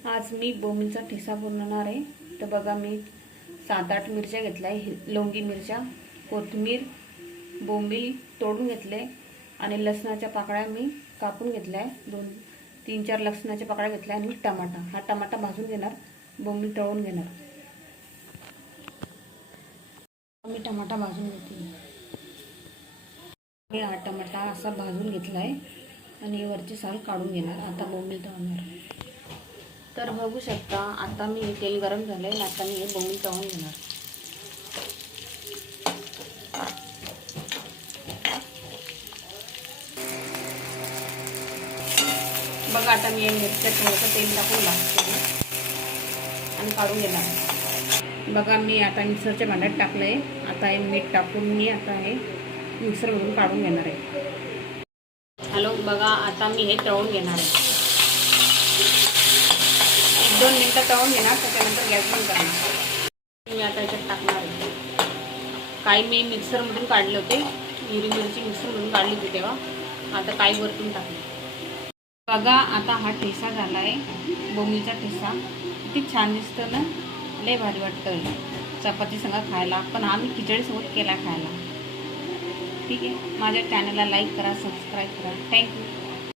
आज मी बोंबीलचा ठेसा बनवणार आहे। तर बघा मी 7-8 मिरच्या घेतल्या आहे, लवंगी मिरच्या, कोथिंबीर, बोंबील तोडून घेतले आणि लसणाच्या पाकळ्या मी कापून घेतल्या आहे। 2-3-4 लसणाच्या पाकळ्या घेतल्या आणि टमाटा, हा टमाटा भाजून घेणार, बोंबील तळून घेणार। मी टमाटा भाजून घेते। मी हा टमाटा असा भाजून घेतला आहे आणि वरची साल काढून घेणार। आता बोंबील तळणार। तर बघू शकता आता मी तेल गरम झालंय, आता मी हे बोंबील तळून घेणार। बघा आता मी मिरच्या थोडंसं तेल टाकून लागते आणि काढून घेणार। बघा मी आता मिक्सरच्या भांड्यात टाकलंय, आता हे मीठ टाकून मी आता हे मिक्सरमधून काढून घेणार आहे। हॅलो, बघा आता मी हे तळून घेणार आहे। 1-2 मिनटं तळून घेणार, त्याच्यानंतर गॅस बंद करणार। मी आता याच्यात टाकणार आहे। काही मी मिक्सरमधून काढले होते, हिरवी मिरची मिक्सरमधून काढली होती तेव्हा, आता काही वरतून टाकले। बघा आता हा ठेसा झाला आहे, बोंबीलचा ठेसा। किती छान दिसतो ना, लय भारी वाटतं चपाती संग खायला, पण आम्ही खिचडीसोबत केला खायला। ठीक आहे, माझ्या चॅनलला लाईक करा, सबस्क्राईब करा। थँक्यू।